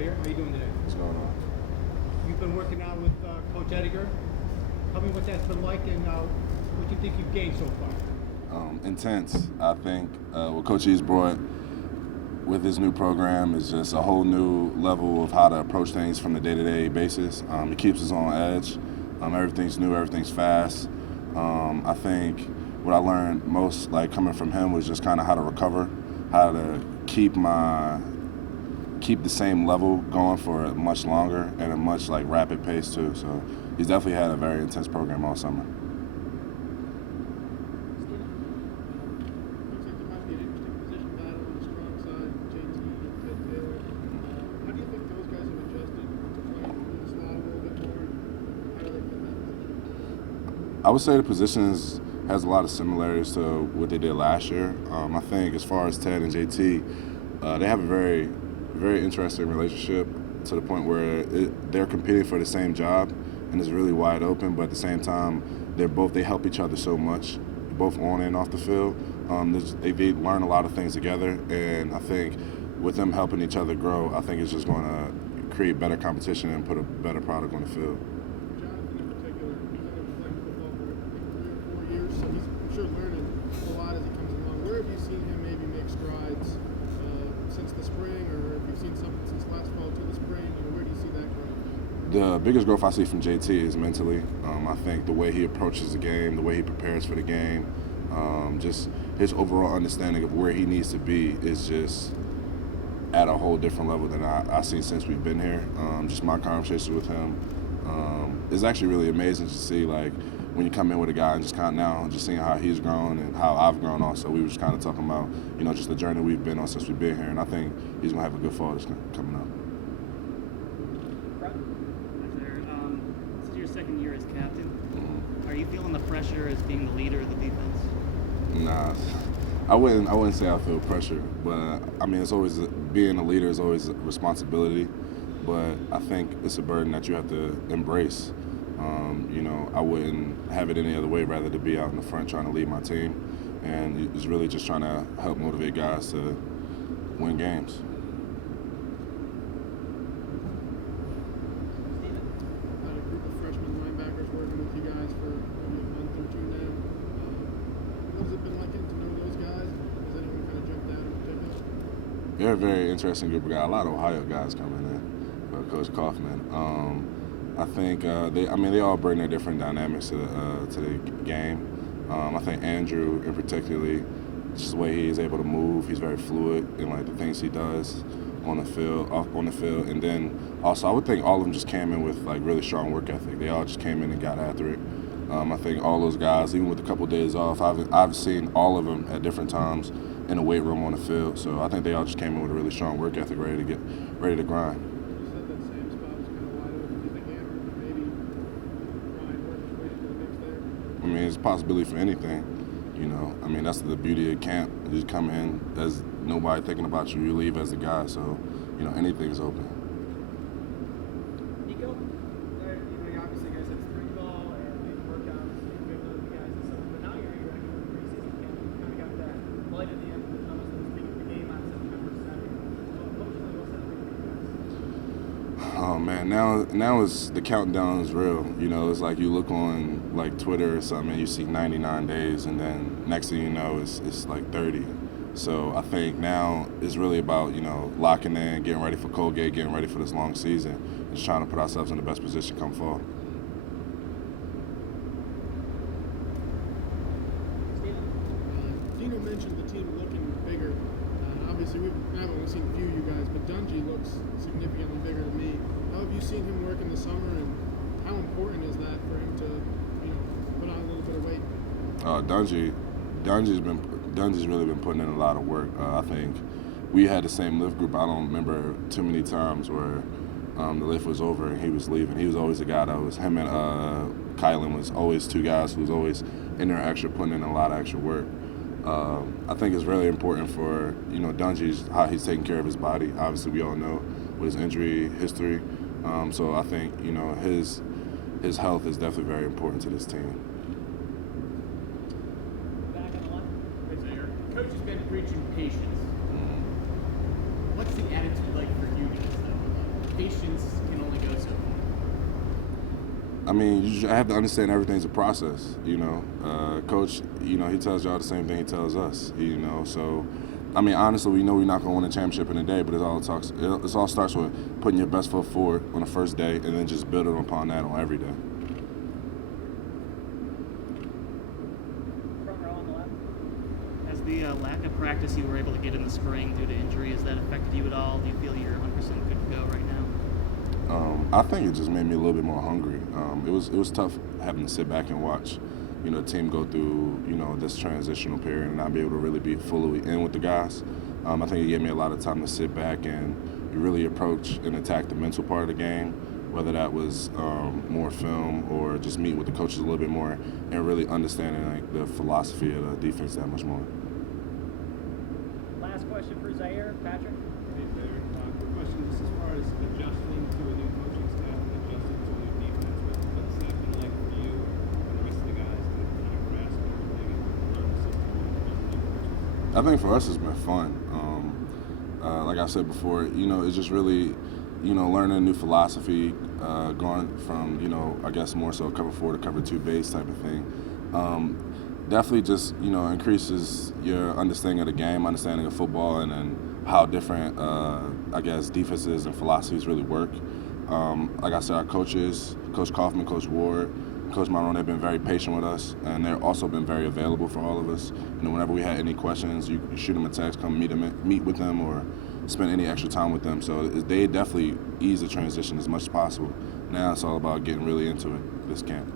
Zaire, how are you doing today? What's going on? You've been working out with Coach Edgar. Tell me what that's been like and what you think you've gained so far. Intense. I think what Coach E's brought with his new program is just a whole new level of how to approach things from the day-to-day basis. It keeps us on edge. Everything's new, everything's fast. I think what I learned most, like coming from him, was just kind of how to recover, how to keep the same level going for much longer and a much rapid pace too. So he's definitely had a very intense program all summer. I would say the positions has a lot of similarities to what they did last year. I think as far as Ted and JT, they have a very, very interesting relationship to the point where they're competing for the same job, and it's really wide open. But at the same time, they help each other so much, both on and off the field. They learn a lot of things together, and I think with them helping each other grow, I think it's just going to create better competition and put a better product on the field. So he's, I'm sure, learning a lot as he comes along. Where have you seen him maybe make strides since the spring, or if you've seen something since last fall to the spring? Where do you see that growth? The biggest growth I see from JT is mentally. I think the way he approaches the game, the way he prepares for the game, just his overall understanding of where he needs to be is just at a whole different level than I've seen since we've been here. Just my conversation with him is actually really amazing to see, when you come in with a guy and just just seeing how he's grown and how I've grown also. We were just kind of talking about, just the journey we've been on since we've been here, and I think he's going to have a good fall that's coming up. This is your second year as captain. Mm-hmm. Are you feeling the pressure as being the leader of the defense? Nah, I wouldn't say I feel pressure, but I mean, it's always being a leader is always a responsibility, but I think it's a burden that you have to embrace. I wouldn't have it any other way rather to be out in the front trying to lead my team, and it's really just trying to help motivate guys to win games. Had a group of freshman linebackers working with you guys for maybe a month or two now. What has it been like getting to know those guys? Has anyone kind of jumped out in particular? They're a very interesting group of guys. A lot of Ohio guys coming in, Coach Kaufman. I think they all bring their different dynamics to the game. I think Andrew, in particularly, just the way he is able to move, he's very fluid in the things he does on the field, and then also I would think all of them just came in with really strong work ethic. They all just came in and got after it. I think all those guys, even with a couple of days off, I've seen all of them at different times in the weight room on the field. So I think they all just came in with a really strong work ethic, ready to grind. I mean, it's a possibility for anything, I mean, that's the beauty of camp. You just come in as nobody thinking about you. You leave as the guy, so, anything's open. Nico, you obviously guys had spring ball and maybe workouts, you have those guys and stuff, but now you're actually in preseason camp. You kind of got that light at the end of the tunnel, so to speak, the game on September 2nd. What's that mean for you guys? Oh man, now is the countdown is real. It's like you look on Twitter or something and you see 99 days, and then next thing you know it's 30. So I think now it's really about locking in, getting ready for Colgate, getting ready for this long season, and just trying to put ourselves in the best position come fall. Dino mentioned the team looking bigger. Obviously, I've only seen a few of you guys, but Dungy looks significantly bigger to me. How have you seen him work in the summer, and how important is that for him to, put on a little bit of weight? Dungy's really been putting in a lot of work. I think we had the same lift group. I don't remember too many times where the lift was over and he was leaving. He was always the guy that was him and Kylan was always two guys who was always in there actually putting in a lot of extra work. I think it's really important for Dungy's how he's taking care of his body. Obviously, we all know with his injury history. So I think his health is definitely very important to this team. Back on the left. Hey, Zaire. Coach has been preaching patience. What's the attitude like for you to get that? patience can only go so far. I mean, I have to understand everything's a process, you know. Coach, you know, he tells y'all the same thing he tells us, you know. So, I mean, honestly, we know we're not going to win a championship in a day, but it all starts with putting your best foot forward on the first day and then just building upon that on every day. Front row on the left. Has the lack of practice you were able to get in the spring due to injury, has that affected you at all? Do you feel you're 100% good to go right now? I think it just made me a little bit more hungry. It was tough having to sit back and watch, you know, the team go through, you know, this transitional period and not be able to really be fully in with the guys. I think it gave me a lot of time to sit back and really approach and attack the mental part of the game, whether that was more film or just meet with the coaches a little bit more and really understanding like the philosophy of the defense that much more. Last question for Zaire, Patrick. Hey, Zaire. Quick question, just as far as adjusting to a new coaching staff and adjusting to a new defense, what's that been like for you and the rest of the guys to kind of grasp everything and learn the system and adjust to new coaches? I think for us it's been fun. Like I said before, you know, it's just really, you know, learning a new philosophy, going from, you know, I guess more so cover 4 to cover 2 base type of thing. Definitely just, you know, increases your understanding of the game, understanding of football, and then how different, I guess, defenses and philosophies really work. Like I said, our coaches, Coach Kaufman, Coach Ward, Coach Marone, they've been very patient with us, and they've also been very available for all of us. You know, whenever we had any questions, you shoot them a text, come meet with them, or spend any extra time with them. So they definitely ease the transition as much as possible. Now it's all about getting really into it this camp.